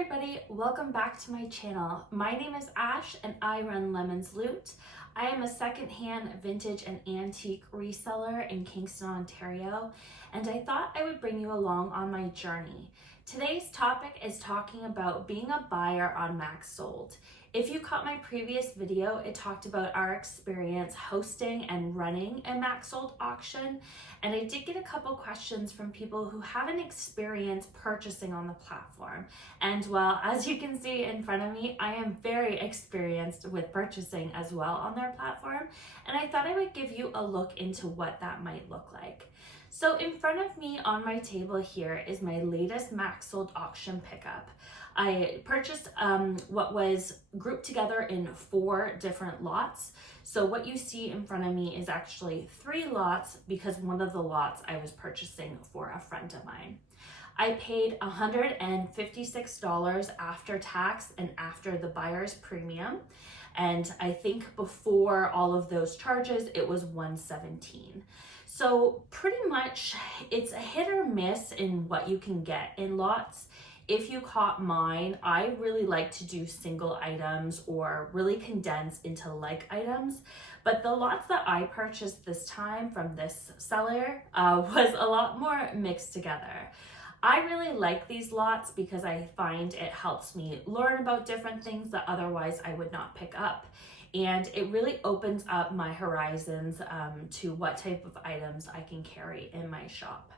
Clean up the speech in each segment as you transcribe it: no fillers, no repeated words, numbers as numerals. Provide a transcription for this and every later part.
everybody, welcome back to my channel. My name is Ash and I run Lemons Loot. I am a secondhand vintage and antique reseller in Kingston, Ontario, and I thought I would bring you along on my journey. Today's topic is talking about being a buyer on Maxsold. If you caught my previous video, it talked about our experience hosting and running a Maxsold auction, and I did get a couple questions from people who haven't experienced purchasing on the platform. And well, as you can see in front of me, I am very experienced with purchasing as well on their platform, and I thought I would give you a look into what that might look like. So in front of me on my table here is my latest Maxsold auction pickup. I purchased what was grouped together in 4 different lots. So what you see in front of me is actually 3 lots because one of the lots I was purchasing for a friend of mine. I paid $156 after tax and after the buyer's premium. And I think before all of those charges, it was $117. So pretty much it's a hit or miss in what you can get in lots. If you caught mine, I really like to do single items or really condense into like items. But the lots that I purchased this time from this seller was a lot more mixed together. I really like these lots because I find it helps me learn about different things that otherwise I would not pick up. And it really opens up my horizons to what type of items I can carry in my shop.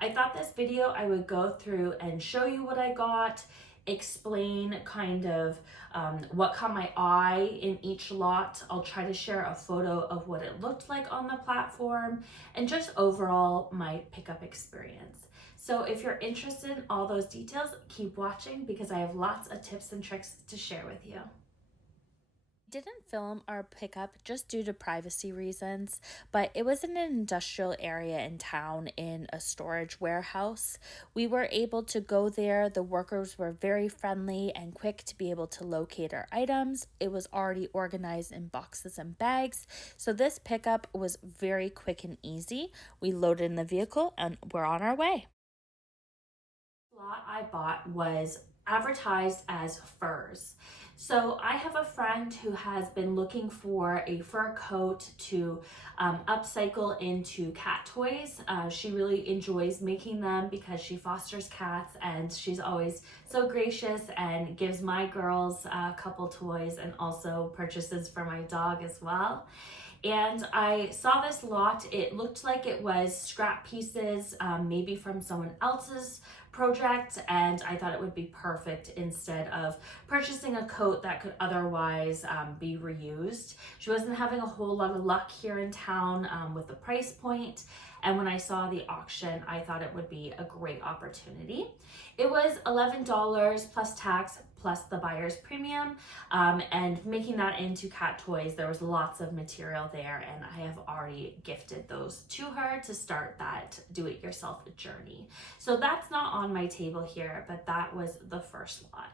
I thought this video I would go through and show you what I got, explain kind of what caught my eye in each lot. I'll try to share a photo of what it looked like on the platform and just overall my pickup experience. So if you're interested in all those details, keep watching because I have lots of tips and tricks to share with you. Didn't film our pickup just due to privacy reasons, but it was in an industrial area in town in a storage warehouse. We were able to go there. The workers were very friendly and quick to be able to locate our items. It was already organized in boxes and bags, so this pickup was very quick and easy. We loaded in the vehicle and we're on our way. The lot I bought was advertised as furs. So I have a friend who has been looking for a fur coat to upcycle into cat toys. She really enjoys making them because she fosters cats and she's always so gracious and gives my girls a couple toys and also purchases for my dog as well. And I saw this lot. It looked like it was scrap pieces, maybe from someone else's project, and I thought it would be perfect instead of purchasing a coat that could otherwise be reused. She wasn't having a whole lot of luck here in town with the price point, and when I saw the auction, I thought it would be a great opportunity. It was $11 plus tax plus the buyer's premium, and making that into cat toys, there was lots of material there, and I have already gifted those to her to start that do-it-yourself journey. So that's not on my table here, but that was the first lot.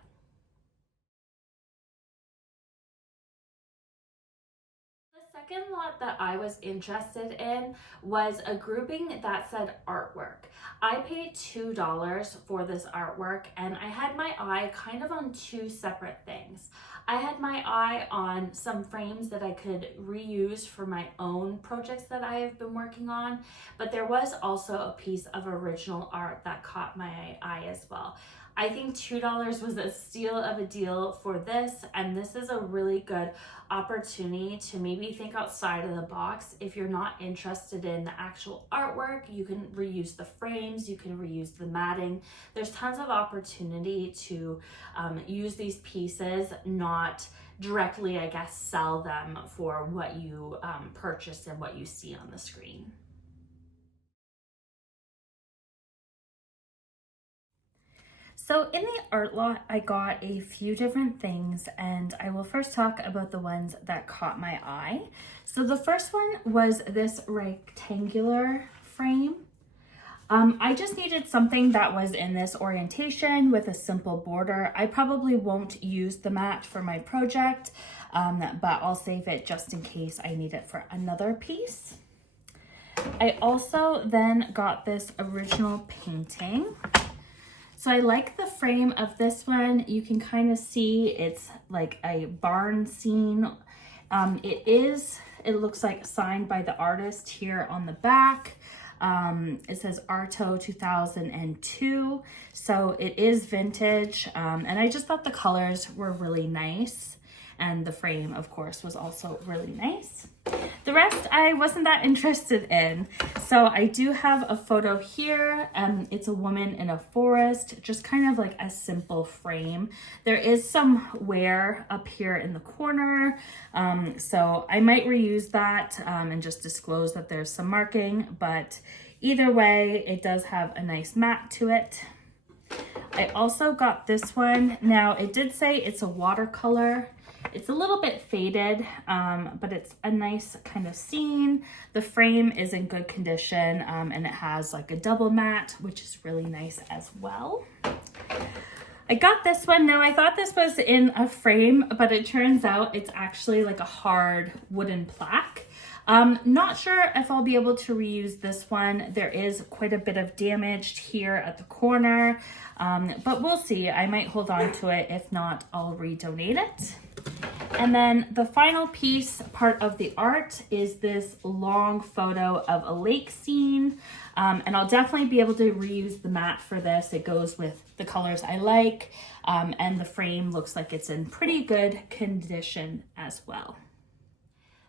The second lot that I was interested in was a grouping that said artwork. I paid $2 for this artwork and I had my eye kind of on 2 separate things. I had my eye on some frames that I could reuse for my own projects that I have been working on, but there was also a piece of original art that caught my eye as well. I think $2 was a steal of a deal for this, and this is a really good opportunity to maybe think outside of the box. If you're not interested in the actual artwork, you can reuse the frames, you can reuse the matting. There's tons of opportunity to use these pieces, not directly, I guess, sell them for what you purchased and what you see on the screen. So in the art lot, I got a few different things, and I will first talk about the ones that caught my eye. So the first one was this rectangular frame. I just needed something that was in this orientation with a simple border. I probably won't use the mat for my project, but I'll save it just in case I need it for another piece. I also then got this original painting. So I like the frame of this one. You can kind of see it's like a barn scene. It looks like signed by the artist here on the back. It says Arto 2002, so it is vintage, and I just thought the colors were really nice, and the frame, of course, was also really nice. The rest I wasn't that interested in. So I do have a photo here. It's a woman in a forest, just kind of like a simple frame. There is some wear up here in the corner. So I might reuse that and just disclose that there's some marking, but either way, it does have a nice mat to it. I also got this one. Now it did say it's a watercolor. It's a little bit faded, but it's a nice kind of scene. The frame is in good condition, and it has like a double mat, which is really nice as well. I got this one. Now I thought this was in a frame, but it turns out it's actually like a hard wooden plaque. Not sure if I'll be able to reuse this one. There is quite a bit of damage here at the corner, but we'll see. I might hold on to it. If not, I'll redonate it. And then the final piece, part of the art, is this long photo of a lake scene. And I'll definitely be able to reuse the mat for this. It goes with the colors I like, and the frame looks like it's in pretty good condition as well.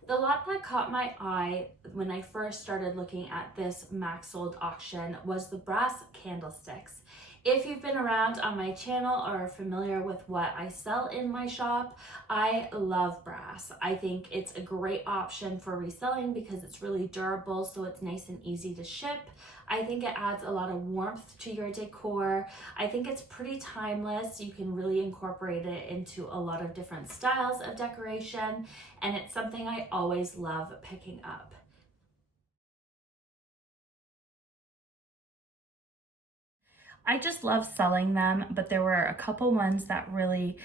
The lot that caught my eye when I first started looking at this Maxsold auction was the brass candlesticks. If you've been around on my channel or are familiar with what I sell in my shop, I love brass. I think it's a great option for reselling because it's really durable, so it's nice and easy to ship. I think it adds a lot of warmth to your decor. I think it's pretty timeless. You can really incorporate it into a lot of different styles of decoration, and it's something I always love picking up. I just love selling them, but there were a couple ones that really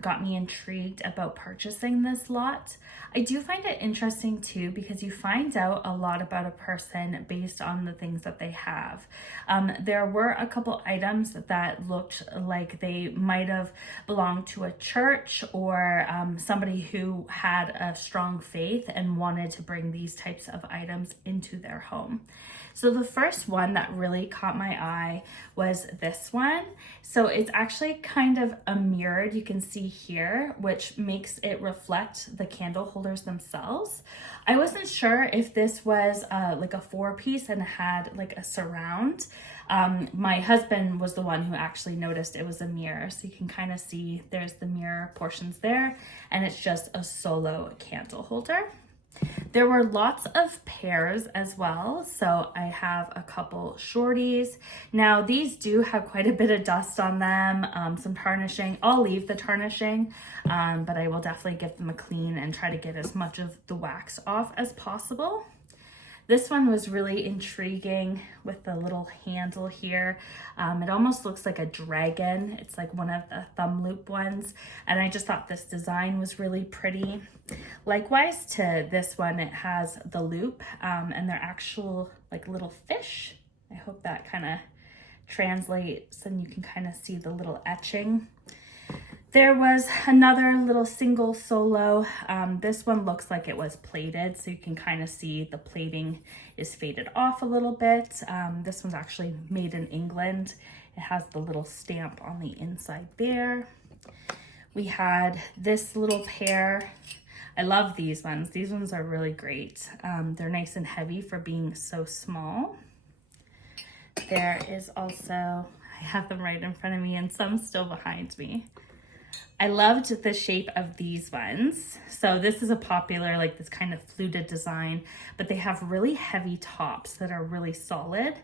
got me intrigued about purchasing this lot. I do find it interesting too because you find out a lot about a person based on the things that they have. There were a couple items that looked like they might have belonged to a church or somebody who had a strong faith and wanted to bring these types of items into their home. So the first one that really caught my eye was this one. So it's actually kind of a mirrored, you can see here, which makes it reflect the candle holders themselves. I wasn't sure if this was like a 4-piece and had like a surround. My husband was the one who actually noticed it was a mirror. So you can kind of see there's the mirror portions there, and it's just a solo candle holder. There were lots of pairs as well, so I have a couple shorties. Now these do have quite a bit of dust on them, some tarnishing. I'll leave the tarnishing, but I will definitely give them a clean and try to get as much of the wax off as possible. This one was really intriguing with the little handle here. It almost looks like a dragon. It's like one of the thumb loop ones. And I just thought this design was really pretty. Likewise to this one, it has the loop and they're actual like little fish. I hope that kind of translates and you can kind of see the little etching. There was another little single solo. This one looks like it was plated, so you can kind of see the plating is faded off a little bit. This one's actually made in England. It has the little stamp on the inside there. We had this little pair. I love these ones. These ones are really great. They're nice and heavy for being so small. There is also, I have them right in front of me and some still behind me. I loved the shape of these ones. So this is a popular, like this kind of fluted design, but they have really heavy tops that are really solid.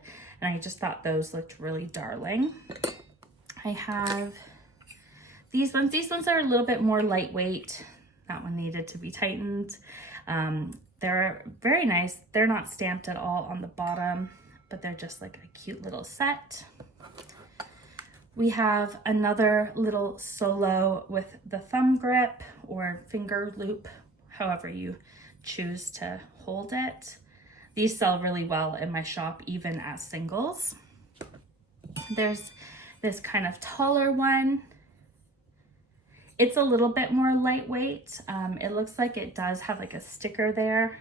And I just thought those looked really darling. I have these ones. These ones are a little bit more lightweight. That one needed to be tightened. They're very nice. They're not stamped at all on the bottom, but they're just like a cute little set. We have another little solo with the thumb grip or finger loop, however you choose to hold it. These sell really well in my shop, even as singles. There's this kind of taller one. It's a little bit more lightweight. It looks like it does have like a sticker there,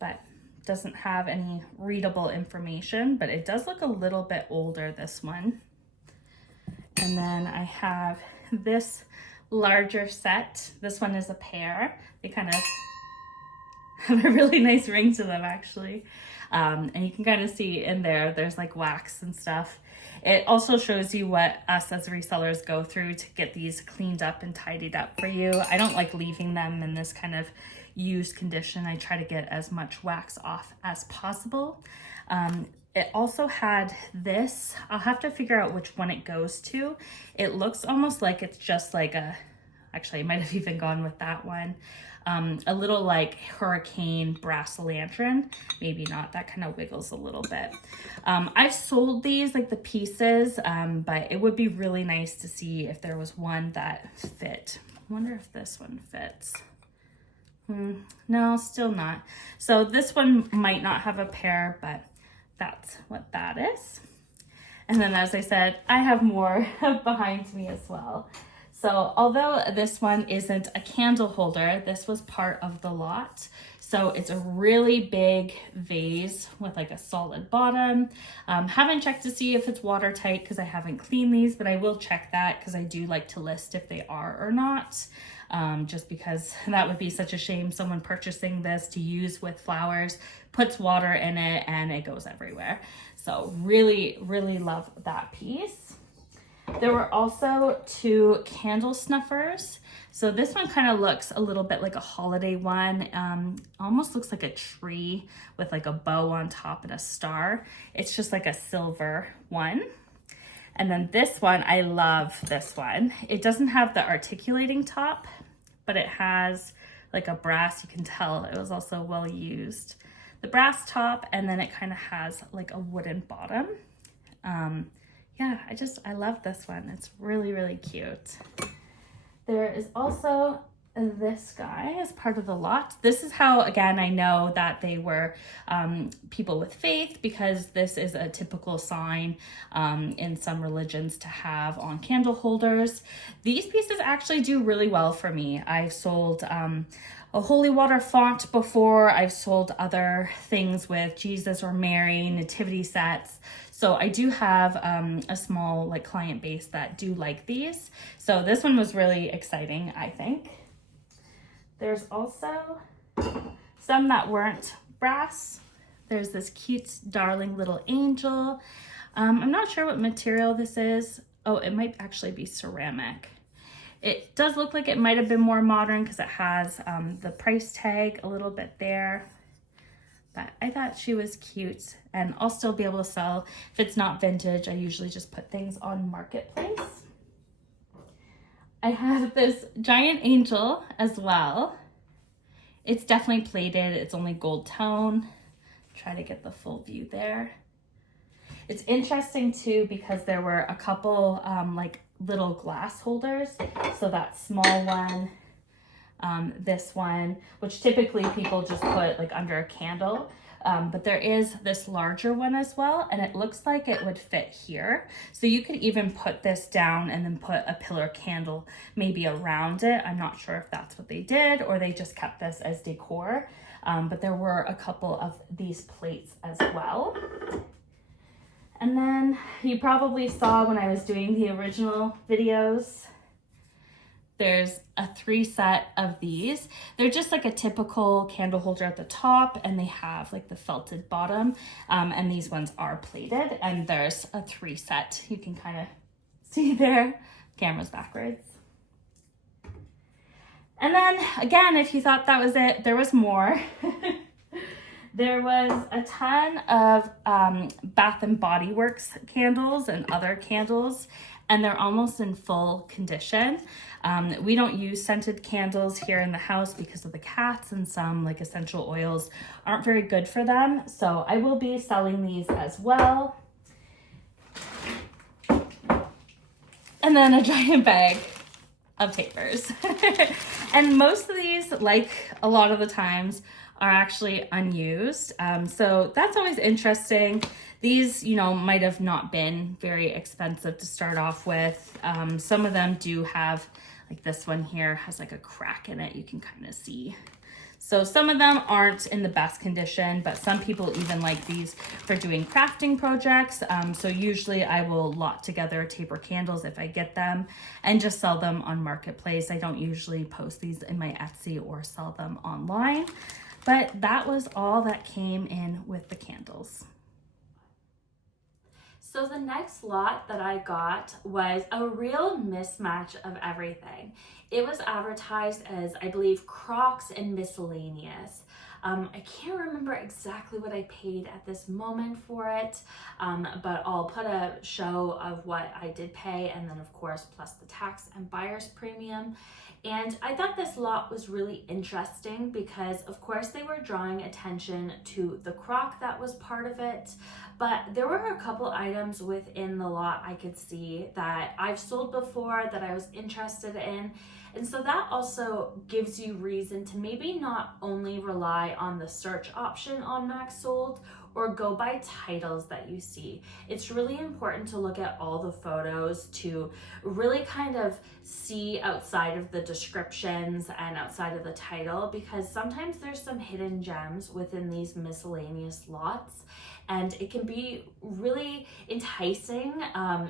but doesn't have any readable information, but it does look a little bit older, this one. And then I have this larger set. This one is a pair. They kind of have a really nice ring to them, actually. And you can kind of see in there, there's like wax and stuff. It also shows you what us as resellers go through to get these cleaned up and tidied up for you. I don't like leaving them in this kind of used condition. I try to get as much wax off as possible. It also had this. I'll have to figure out which one it goes to. It looks almost like it's just like a, actually I might have even gone with that one. A little like hurricane brass lantern, maybe not, that kind of wiggles a little bit. I've sold these, like the pieces, but it would be really nice to see if there was one that fit. I wonder if this one fits. No, still not. So this one might not have a pair, but that's what that is. And then, as I said, I have more behind me as well. So although this one isn't a candle holder, this was part of the lot. So it's a really big vase with like a solid bottom. Haven't checked to see if it's watertight because I haven't cleaned these, but I will check that because I do like to list if they are or not. Just because that would be such a shame. Someone purchasing this to use with flowers, puts water in it, and it goes everywhere. So really, really love that piece. There were also 2 candle snuffers. So this one kind of looks a little bit like a holiday one. Almost looks like a tree with like a bow on top and a star. It's just like a silver one. And then this one, I love this one. It doesn't have the articulating top, but it has like a brass, you can tell it was also well used. The brass top, and then it kind of has like a wooden bottom. Yeah, I love this one. It's really, really cute. There is also this guy as part of the lot. This is how, again, I know that they were people with faith, because this is a typical sign in some religions to have on candle holders. These pieces actually do really well for me. I've sold a holy water font before. I've sold other things with Jesus or Mary, nativity sets. So I do have a small like client base that do like these. So this one was really exciting, I think. There's also some that weren't brass. There's this cute, darling little angel. I'm not sure what material this is. Oh, it might actually be ceramic. It does look like it might have been more modern because it has the price tag a little bit there. But I thought she was cute, and I'll still be able to sell. If it's not vintage, I usually just put things on Marketplace. I have this giant angel as well. It's definitely plated. It's only gold tone. Try to get the full view there. It's interesting too because there were a couple like little glass holders. So that small one, this one, which typically people just put like under a candle. But there is this larger one as well, and it looks like it would fit here. So you could even put this down and then put a pillar candle maybe around it. I'm not sure if that's what they did or they just kept this as decor. But there were a couple of these plates as well. And then you probably saw when I was doing the original videos, there's a 3 set of these. They're just like a typical candle holder at the top, and they have like the felted bottom. And these ones are plated, and there's a 3 set. You can kind of see there. Camera's backwards. And then again, if you thought that was it, there was more. There was a ton of Bath and Body Works candles and other candles, and they're almost in full condition. We don't use scented candles here in the house because of the cats, and some like essential oils aren't very good for them. So I will be selling these as well. And then a giant bag of tapers. And most of these, like a lot of the times, are actually unused. So that's always interesting. These, you know, might have not been very expensive to start off with. Some of them do have, like this one here has like a crack in it, you can kind of see. So some of them aren't in the best condition, but some people even like these for doing crafting projects. So usually I will lot together taper candles if I get them and just sell them on Marketplace. I don't usually post these in my Etsy or sell them online, but that was all that came in with the candles. So the next lot that I got was a real mismatch of everything. It was advertised as, I believe, Crocs and miscellaneous. I can't remember exactly what I paid at this moment for it, but I'll put a show of what I did pay, and then of course plus the tax and buyer's premium. And I thought this lot was really interesting because of course they were drawing attention to the croc that was part of it, but there were a couple items within the lot I could see that I've sold before that I was interested in. And so that also gives you reason to maybe not only rely on the search option on Maxsold or go by titles that you see. It's really important to look at all the photos to really kind of see outside of the descriptions and outside of the title, because sometimes there's some hidden gems within these miscellaneous lots. And it can be really enticing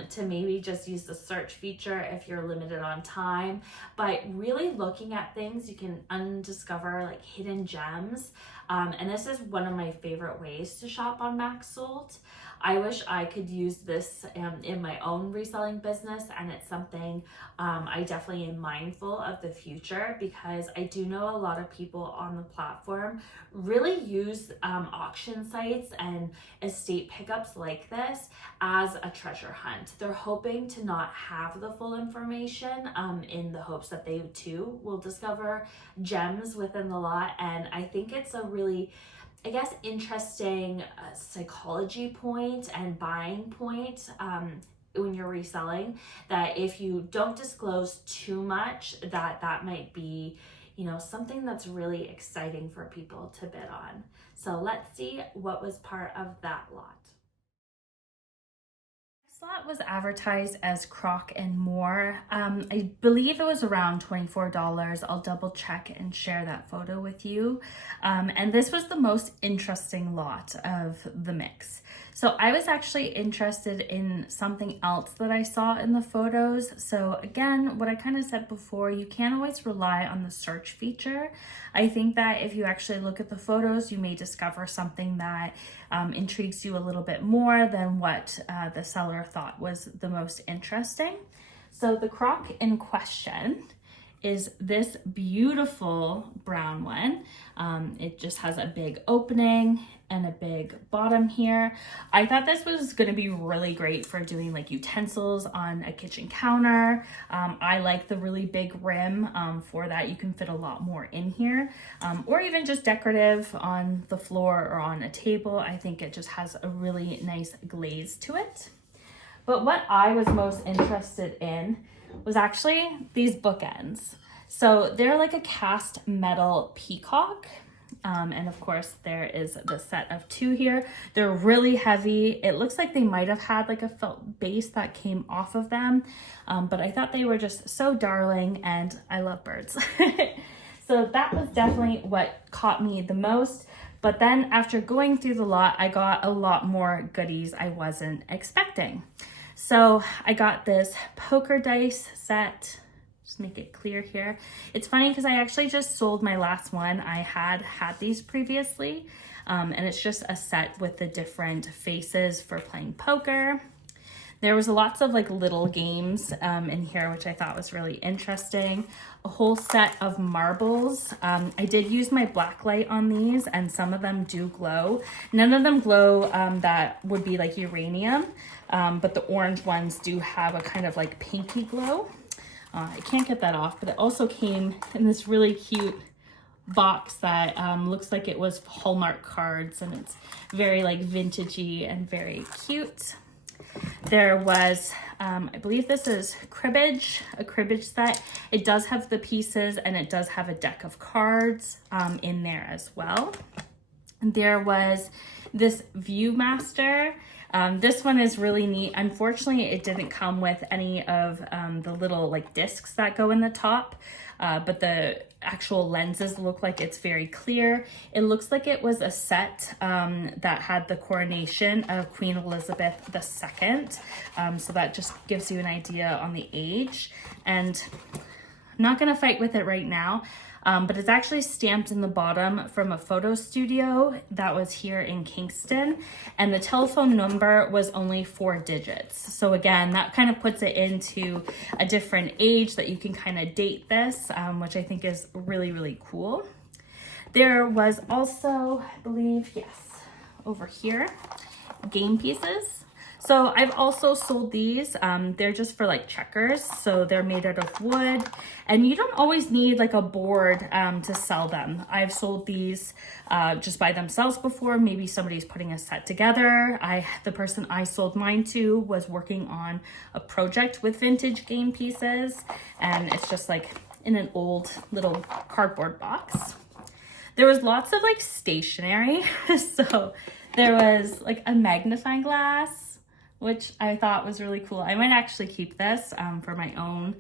to maybe just use the search feature if you're limited on time. But really looking at things, you can undiscover like hidden gems. And this is one of my favorite ways to shop on Maxsold. I wish I could use this in my own reselling business, and it's something I definitely am mindful of the future, because I do know a lot of people on the platform really use auction sites and estate pickups like this as a treasure hunt. They're hoping to not have the full information in the hopes that they too will discover gems within the lot. And I think it's a really, I guess, interesting psychology point and buying point when you're reselling, that if you don't disclose too much, that might be, you know, something that's really exciting for people to bid on. So let's see what was part of that lot. This lot was advertised as Croc and More. I believe it was around $24. I'll double check and share that photo with you. And this was the most interesting lot of the mix. So I was actually interested in something else that I saw in the photos. So again, what I kind of said before, you can't always rely on the search feature. I think that if you actually look at the photos, you may discover something that intrigues you a little bit more than what the seller thought was the most interesting. So the croc in question is this beautiful brown one. It just has a big opening and a big bottom here. I thought this was going to be really great for doing like utensils on a kitchen counter. I like the really big rim for that. You can fit a lot more in here, or even just decorative on the floor or on a table. I think it just has a really nice glaze to it. But what I was most interested in was actually these bookends. So they're like a cast metal peacock. And of course there is the set of two here. They're really heavy. It looks like they might have had like a felt base that came off of them. But I thought they were just so darling, and I love birds. So that was definitely what caught me the most. But then after going through the lot, I got a lot more goodies I wasn't expecting. So I got this poker dice set. Just make it clear here. It's funny because I actually just sold my last one. I had these previously, and it's just a set with the different faces for playing poker. There was lots of like little games in here, which I thought was really interesting. A whole set of marbles. I did use my black light on these, and some of them do glow. None of them glow that would be like uranium, but the orange ones do have a kind of like pinky glow. I can't get that off, but it also came in this really cute box that looks like it was Hallmark cards, and it's very like vintagey and very cute. There was, I believe this is cribbage, a cribbage set. It does have the pieces and it does have a deck of cards in there as well. And there was this Viewmaster. This one is really neat. Unfortunately, it didn't come with any of the little like discs that go in the top, but the actual lenses look like it's very clear. It looks like it was a set that had the coronation of Queen Elizabeth II. So that just gives you an idea on the age. And I'm not gonna fight with it right now. But it's actually stamped in the bottom from a photo studio that was here in Kingston, and the telephone number was only 4 digits. So again, that kind of puts it into a different age that you can kind of date this, which I think is really, really cool. There was also, I believe, yes, over here, game pieces. So I've also sold these. They're just for like checkers. So they're made out of wood, and you don't always need like a board to sell them. I've sold these just by themselves before. Maybe somebody's putting a set together. The person I sold mine to was working on a project with vintage game pieces, and it's just like in an old little cardboard box. There was lots of like stationery. So there was like a magnifying glass, which I thought was really cool. I might actually keep this for my own.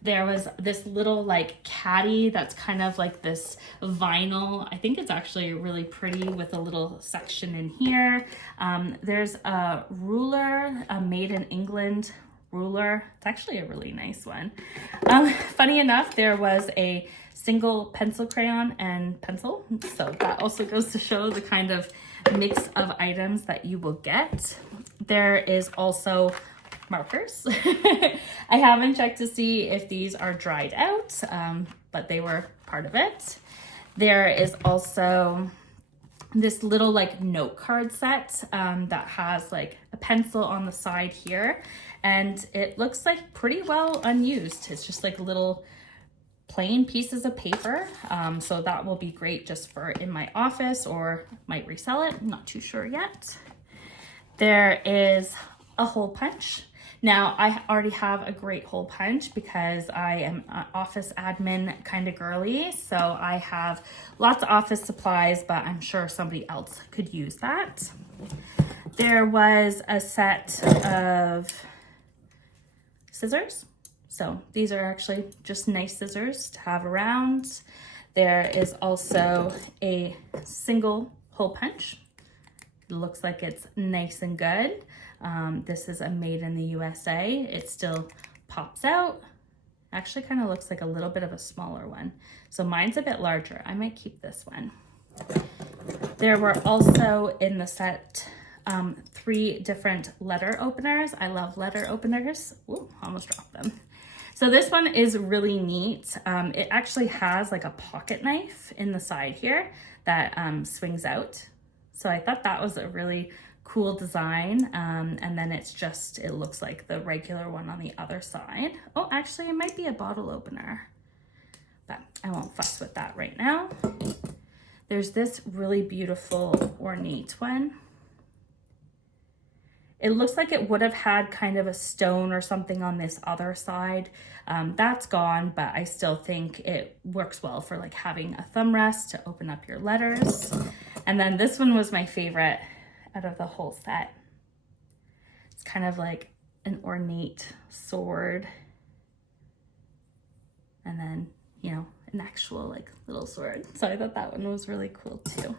There was this little like caddy that's kind of like this vinyl. I think it's actually really pretty with a little section in here. There's a ruler, a made in England ruler. It's actually a really nice one. Funny enough, there was a single pencil crayon and pencil. So that also goes to show the kind of mix of items that you will get. There is also markers. I haven't checked to see if these are dried out, but they were part of it. There is also this little like note card set that has like a pencil on the side here, and it looks like pretty well unused. It's just like little plain pieces of paper. So that will be great just for in my office, or might resell it. I'm not too sure yet. There is a hole punch. Now I already have a great hole punch because I am an office admin kind of girly. So I have lots of office supplies, but I'm sure somebody else could use that. There was a set of scissors. So these are actually just nice scissors to have around. There is also a single hole punch. It looks like it's nice and good. This is a made in the USA. It still pops out. Actually kind of looks like a little bit of a smaller one. So mine's a bit larger. I might keep this one. There were also in the set 3 different letter openers. I love letter openers. Ooh, almost dropped them. So this one is really neat. It actually has like a pocket knife in the side here that swings out. So I thought that was a really cool design. And then it looks like the regular one on the other side. Oh, actually it might be a bottle opener, but I won't fuss with that right now. There's this really beautiful ornate one. It looks like it would have had kind of a stone or something on this other side. That's gone, but I still think it works well for like having a thumb rest to open up your letters. And then this one was my favorite out of the whole set. It's kind of like an ornate sword. And then, you know, an actual like little sword. So I thought that one was really cool too.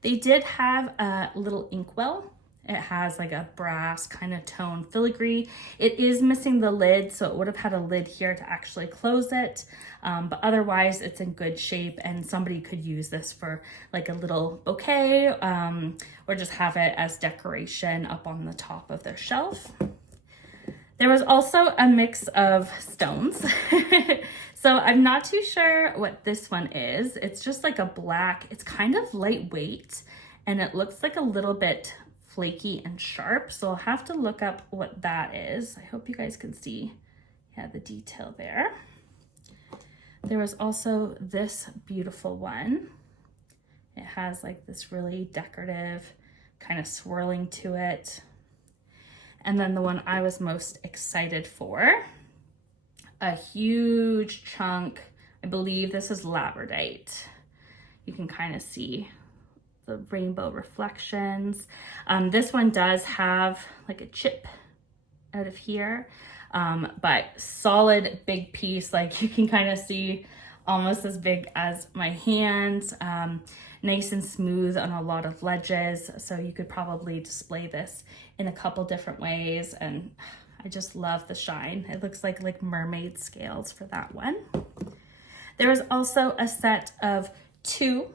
They did have a little inkwell. It has like a brass kind of tone filigree. It is missing the lid, so it would have had a lid here to actually close it. But otherwise it's in good shape, and somebody could use this for like a little bouquet or just have it as decoration up on the top of their shelf. There was also a mix of stones. So I'm not too sure what this one is. It's just like a black, it's kind of lightweight, and it looks like a little bit flaky and sharp. So I'll have to look up what that is. I hope you guys can see, yeah, the detail there. There was also this beautiful one. It has like this really decorative kind of swirling to it. And then the one I was most excited for, a huge chunk, I believe this is labradorite. You can kind of see the rainbow reflections. This one does have like a chip out of here, but solid big piece, like you can kind of see almost as big as my hand. Nice and smooth on a lot of ledges, so you could probably display this in a couple different ways, and I just love the shine. It looks like mermaid scales for that one. There was also a set of 2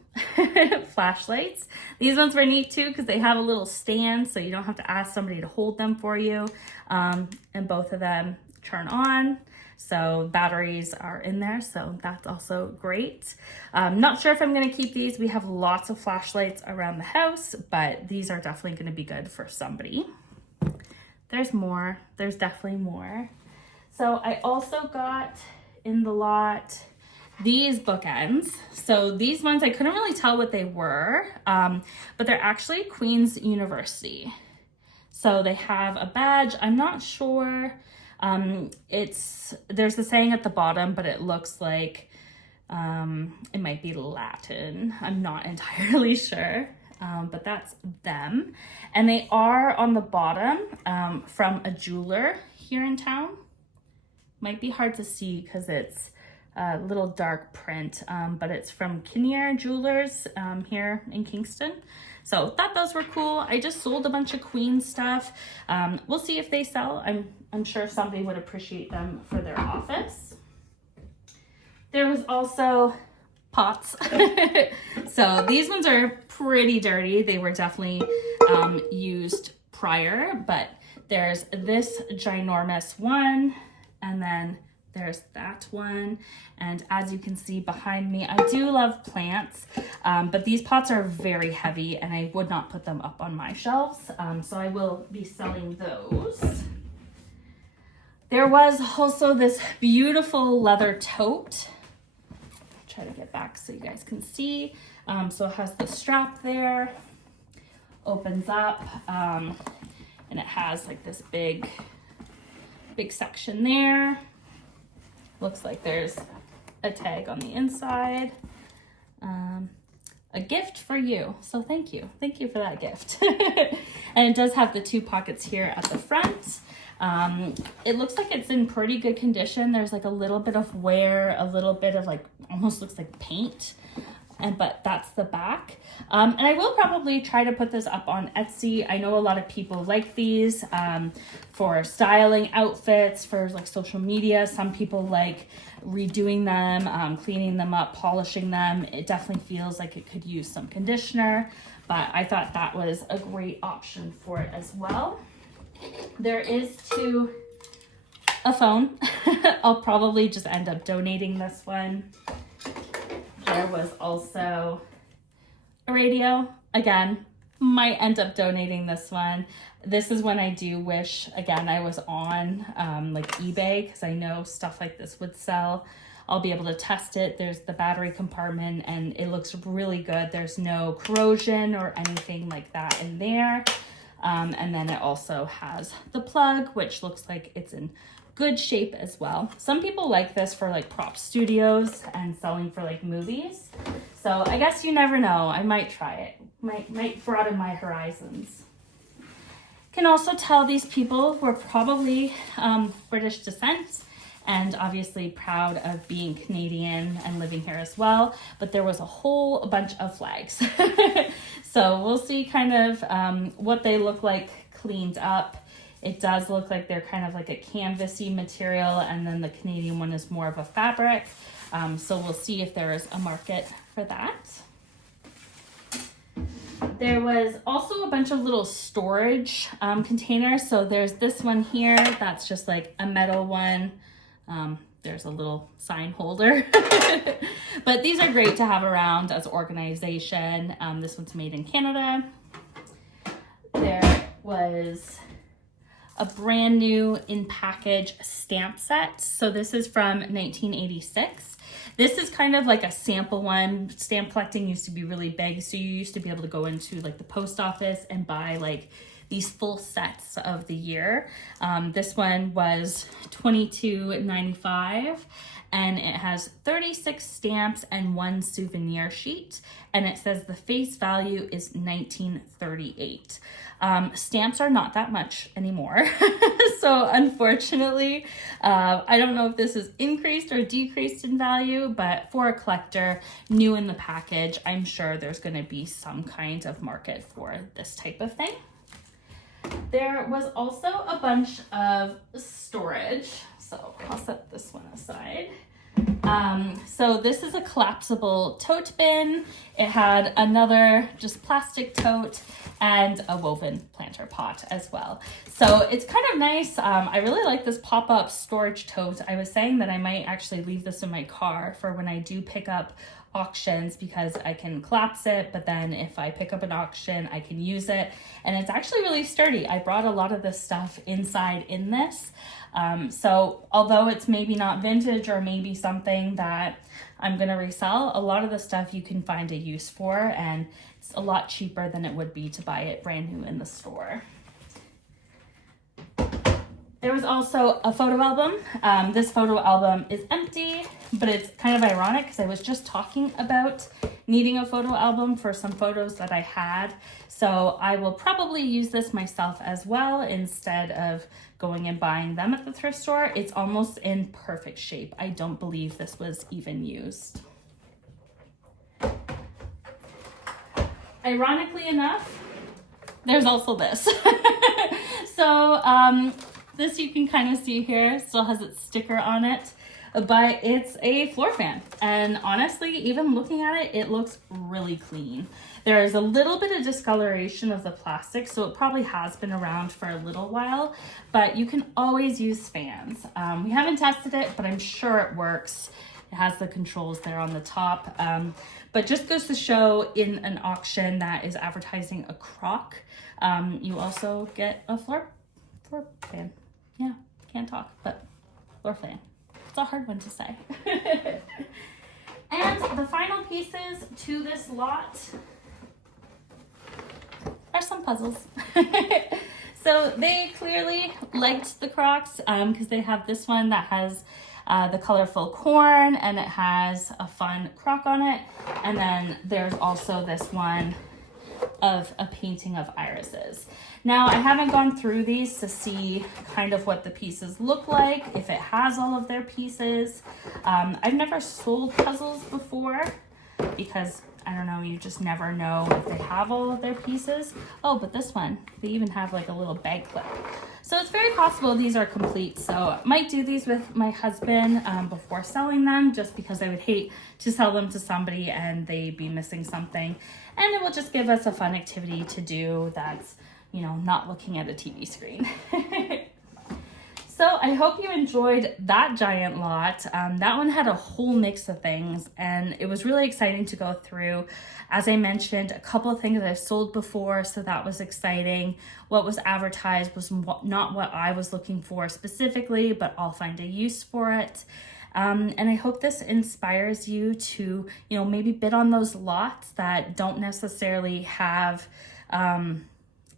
flashlights. These ones were neat too because they have a little stand, so you don't have to ask somebody to hold them for you, and both of them turn on. So batteries are in there, so that's also great. Not sure if I'm gonna keep these. We have lots of flashlights around the house, but these are definitely gonna be good for somebody. There's more, there's definitely more. So I also got in the lot these bookends. So these ones, I couldn't really tell what they were, but they're actually Queen's University. So they have a badge, I'm not sure. There's the saying at the bottom, but it looks like it might be Latin. I'm not entirely sure, but that's them. And they are on the bottom from a jeweler here in town. Might be hard to see because it's a little dark print, but it's from Kinnear Jewelers here in Kingston. So thought those were cool. I just sold a bunch of Queen stuff. We'll see if they sell. I'm sure somebody would appreciate them for their office. There was also pots. So these ones are pretty dirty. They were definitely used prior, but there's this ginormous one, and then there's that one. And as you can see behind me, I do love plants, but these pots are very heavy and I would not put them up on my shelves. So I will be selling those. There was also this beautiful leather tote. Try to get back so you guys can see. So it has the strap there, opens up, and it has like this big section there. Looks like there's a tag on the inside. A gift for you. So thank you. Thank you for that gift. And it does have the 2 pockets here at the front. It looks like it's in pretty good condition. There's like a little bit of wear, a little bit of like, almost looks like paint. But that's the back. And I will probably try to put this up on Etsy. I know a lot of people like these for styling outfits, for like social media. Some people like redoing them, cleaning them up, polishing them. It definitely feels like it could use some conditioner, but I thought that was a great option for it as well. There is a phone. I'll probably just end up donating this one. There was also a radio. Again, might end up donating this one. This is when I do wish, again, I was on like eBay, because I know stuff like this would sell. I'll be able to test it. There's the battery compartment and it looks really good. There's no corrosion or anything like that in there. And then it also has the plug, which looks like it's in good shape as well. Some people like this for like prop studios and selling for like movies. So I guess you never know. I might try it. Might broaden my horizons. Can also tell these people were probably British descent and obviously proud of being Canadian and living here as well. But there was a whole bunch of flags. So we'll see kind of what they look like cleaned up. It does look like they're kind of like a canvasy material, and then the Canadian one is more of a fabric. So we'll see if there is a market for that. There was also a bunch of little storage containers. So there's this one here that's just like a metal one. There's a little sign holder. But these are great to have around as organization. This one's made in Canada. There was a brand new in package stamp set. So this is from 1986. This is kind of like a sample one. Stamp collecting used to be really big. So you used to be able to go into like the post office and buy like these full sets of the year. This one was $22.95, and it has 36 stamps and 1 souvenir sheet, and it says the face value is $19.38. Stamps are not that much anymore. So unfortunately, I don't know if this is increased or decreased in value, but for a collector new in the package, I'm sure there's going to be some kind of market for this type of thing. There was also a bunch of storage, so I'll set this one aside. So this is a collapsible tote bin. It had another just plastic tote and a woven planter pot as well. So it's kind of nice. I really like this pop-up storage tote. I was saying that I might actually leave this in my car for when I do pick up auctions, because I can collapse it, but then if I pick up an auction, I can use it. And it's actually really sturdy. I brought a lot of this stuff inside in this. So although it's maybe not vintage or maybe something that I'm going to resell, a lot of the stuff you can find a use for, and it's a lot cheaper than it would be to buy it brand new in the store. There was also a photo album. This photo album is empty, but it's kind of ironic because I was just talking about needing a photo album for some photos that I had. So I will probably use this myself as well instead of going and buying them at the thrift store. It's almost in perfect shape. I don't believe this was even used. Ironically enough, there's also this. So this you can kind of see here, still has its sticker on it, but it's a floor fan. And honestly, even looking at it, it looks really clean. There is a little bit of discoloration of the plastic, so it probably has been around for a little while, but you can always use fans. We haven't tested it, but I'm sure it works. It has the controls there on the top, but just goes to show in an auction that is advertising a crock, you also get a floor fan. Yeah, can't talk, but floor fan. It's a hard one to say. And the final pieces to this lot are some puzzles. So they clearly liked the Crocs because they have this one that has the colorful corn, and it has a fun croc on it. And then there's also this one of a painting of irises. Now, I haven't gone through these to see kind of what the pieces look like, if it has all of their pieces. I've never sold puzzles before because, I don't know, you just never know if they have all of their pieces. Oh, but this one, they even have like a little bag clip. So it's very possible these are complete. So I might do these with my husband before selling them, just because I would hate to sell them to somebody and they'd be missing something. And it will just give us a fun activity to do that's, you know, not looking at a TV screen. So I hope you enjoyed that giant lot. That one had a whole mix of things, and it was really exciting to go through. As I mentioned, a couple of things that I've sold before, so that was exciting. What was advertised was not what I was looking for specifically, but I'll find a use for it. And I hope this inspires you to, you know, maybe bid on those lots that don't necessarily have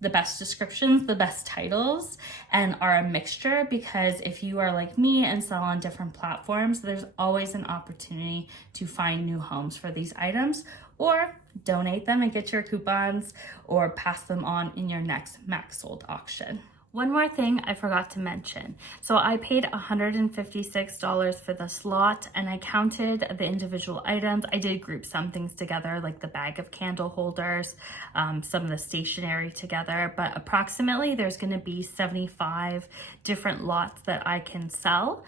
the best descriptions, the best titles, and are a mixture, because if you are like me and sell on different platforms, there's always an opportunity to find new homes for these items, or donate them and get your coupons, or pass them on in your next Maxsold auction. One more thing I forgot to mention. So I paid $156 for this lot, and I counted the individual items. I did group some things together, like the bag of candle holders, some of the stationery together, but approximately there's gonna be 75 different lots that I can sell.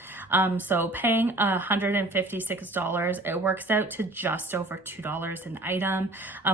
So paying $156, it works out to just over $2 an item,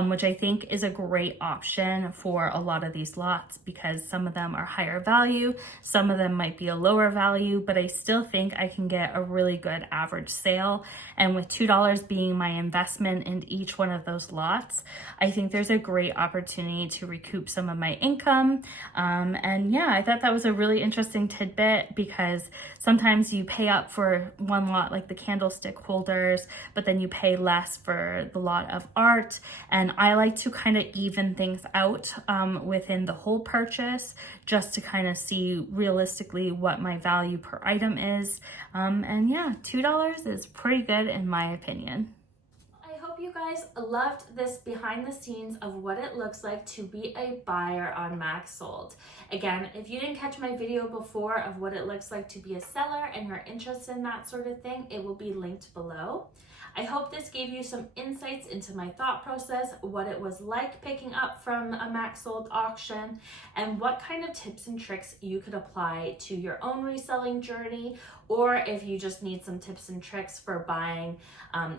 which I think is a great option for a lot of these lots, because some of them are higher value. Some of them might be a lower value, but I still think I can get a really good average sale. And with $2 being my investment in each one of those lots, I think there's a great opportunity to recoup some of my income. And yeah, I thought that was a really interesting tidbit, because sometimes you pay up for one lot, like the candlestick holders, but then you pay less for the lot of art. And I like to kind of even things out within the whole purchase, just to kind of see realistically what my value per item is. And yeah, $2 is pretty good in my opinion. I hope you guys loved this behind the scenes of what it looks like to be a buyer on Maxsold. Again, if you didn't catch my video before of what it looks like to be a seller and you're interested in that sort of thing, it will be linked below. I hope this gave you some insights into my thought process, what it was like picking up from a Maxsold auction, and what kind of tips and tricks you could apply to your own reselling journey, or if you just need some tips and tricks for buying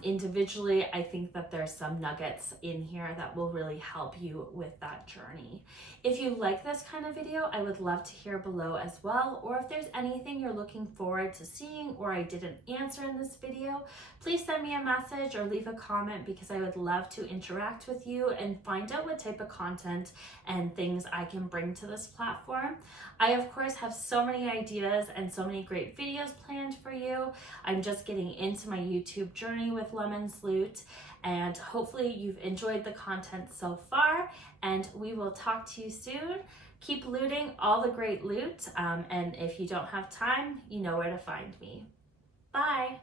individually. I think that there's some nuggets in here that will really help you with that journey. If you like this kind of video, I would love to hear below as well, or if there's anything you're looking forward to seeing or I didn't answer in this video, please send me a message or leave a comment, because I would love to interact with you and find out what type of content and things I can bring to this platform. I of course have so many ideas and so many great videos planned for you. I'm just getting into my YouTube journey with Lemons Loot, and hopefully you've enjoyed the content so far, and we will talk to you soon. Keep looting all the great loot, and if you don't have time, you know where to find me. Bye.